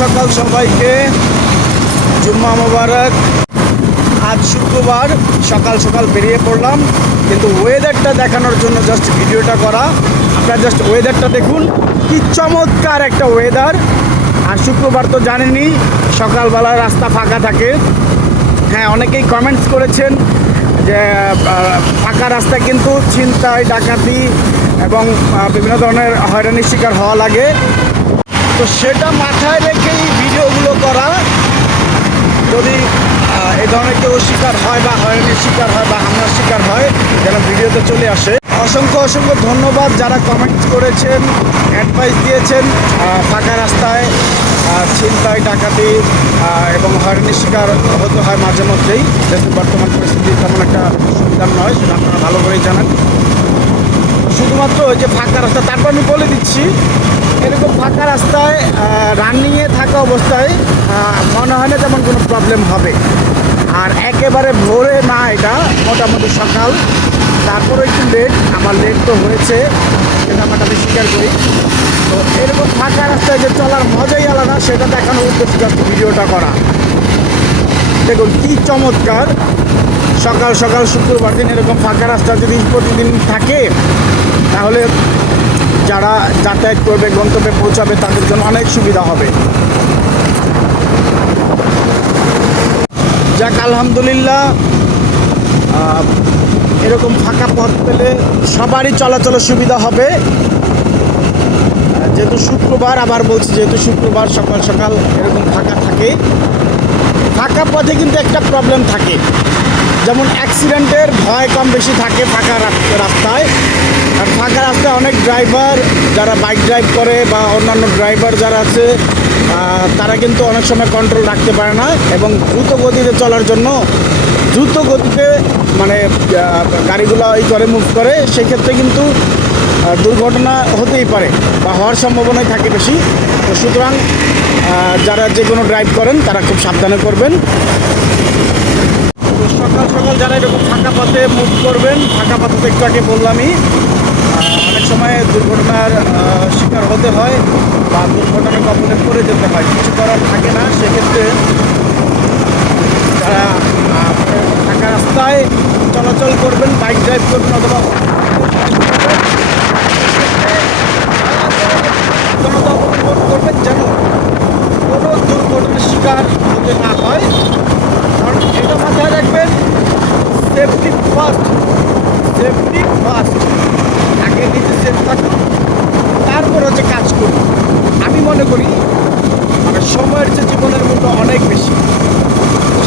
সকাল সবাইকে, জুম্মা মোবারক। আজ শুক্রবার সকাল সকাল বেরিয়ে পড়লাম, কিন্তু ওয়েদারটা দেখানোর জন্য জাস্ট ভিডিওটা করা। আপনারা জাস্ট ওয়েদারটা দেখুন, কি চমৎকার একটা ওয়েদার। আর শুক্রবার তো জানেনই সকালবেলা রাস্তা ফাঁকা থাকে। হ্যাঁ, অনেকেই কমেন্টস করেছেন যে ফাঁকা রাস্তা কিন্তু ছিনতাই, ডাকাতি এবং বিভিন্ন ধরনের হয়রানির শিকার হওয়া লাগে। তো সেটা মাথায় রেখেই ভিডিওগুলো করা। যদি এই ধরনের কেউ শিকার হয় বা হয়রানির শিকার হয় বা হামলার শিকার হয়, যেন ভিডিওতে চলে আসে। অসংখ্য অসংখ্য ধন্যবাদ যারা কমেন্টস করেছেন, অ্যাডভাইস দিয়েছেন। ফাঁকা রাস্তায় ছিনতাই, ডাকাতি এবং হয়রানির শিকার হতে হয় মাঝে মধ্যেই, যেহেতু বর্তমান পরিস্থিতি তেমন একটা সুবিধার নয়, সেটা আপনারা ভালো করেই জানেন। শুধুমাত্র ওই যে ফাঁকা রাস্তা, তারপর আমি বলে দিচ্ছি, এরকম ফাঁকা রাস্তায় রানিংয়ে থাকা অবস্থায় মনে হয় না যেমন কোনো প্রবলেম হবে। আর একেবারে ভোরে না, এটা মোটামুটি সকাল, তারপরে একটু লেট। আমার লেট তো হয়েছে, সেটা আমরা আমি স্বীকার করি। তো এরকম ফাঁকা রাস্তায় যে চলার মজাই আলাদা, সেটা দেখানোর উদ্দেশ্যে জাস্ট ভিডিওটা করা। দেখুন কি চমৎকার সকাল সকাল শুক্রবার দিন এরকম ফাঁকা রাস্তা যদি প্রতিদিন থাকে, তাহলে যারা যাতায়াত করবে, গন্তব্যে পৌঁছাবে, তাদের জন্য অনেক সুবিধা হবে। যাক, আলহামদুলিল্লাহ, এরকম ফাঁকা পথ পেলে সবারই চলাচলের সুবিধা হবে। যেহেতু শুক্রবার, আবার বলছি, যেহেতু শুক্রবার সকাল সকাল এরকম ফাঁকা থাকে। ফাঁকা পথে কিন্তু একটা প্রবলেম থাকে, যেমন অ্যাক্সিডেন্টের ভয় কম বেশি থাকে ফাঁকা রাস্তায়। আর ফাঁকা রাস্তায় অনেক ড্রাইভার যারা বাইক ড্রাইভ করে বা অন্যান্য ড্রাইভার যারা আছে, তারা কিন্তু অনেক সময় কন্ট্রোল রাখতে পারে না এবং দ্রুত গতিতে চলার জন্য দ্রুত গতিতে মানে গাড়িগুলো মুভ করে। সেক্ষেত্রে কিন্তু দুর্ঘটনা হতেই পারে বা হওয়ার সম্ভাবনাই থাকে বেশি। তো সুতরাং যারা যে কোনো ড্রাইভ করেন তারা খুব সাবধানে করবেন। সকাল সকাল যারা এরকম ফাঁকা পথে মুভ করবেন, ফাঁকা পথে তো একটু আগে বললামই, অনেক সময় দুর্ঘটনার শিকার হতে হয় বা দুর্ঘটনার কবলে পড়ে যেতে হয়, কিছু করার থাকে না। সেক্ষেত্রে যারা ফাঁকা রাস্তায় চলাচল করবেন, বাইক ড্রাইভ করবেন অথবা সাবধানতা অবলম্বন করবেন যেন কোনো দুর্ঘটনার শিকার হতে না হয়। কারণ এটা মাথায় রাখবেন, সেফটি ফার্স্ট, সেফটি ফার্স্ট। আগে নিজে সেফ থাকুন, তারপর হচ্ছে কাজ করুন। আমি মনে করি মানে সময়ের যে জীবনের মূল্য অনেক বেশি,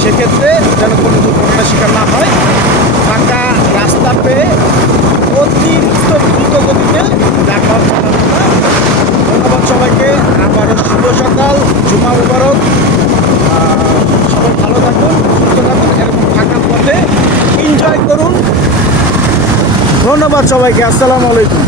সেক্ষেত্রে যেন কোনো দুর্ঘটনার শিকার না হয়। ফাঁকা রাস্তা পেয়ে অতিরিক্ত দ্রুত গতিতে যানবাহন চালানো না। ধন্যবাদ সবাইকে, আবারও শুভ সকাল, জুম্মা মুবারক। সবাই ভালো থাকুন, সুস্থ থাকুন, এরকম ফাঁকা পথে এনজয় করুন। ধন্যবাদ সবাইকে, আসসালামু আলাইকুম।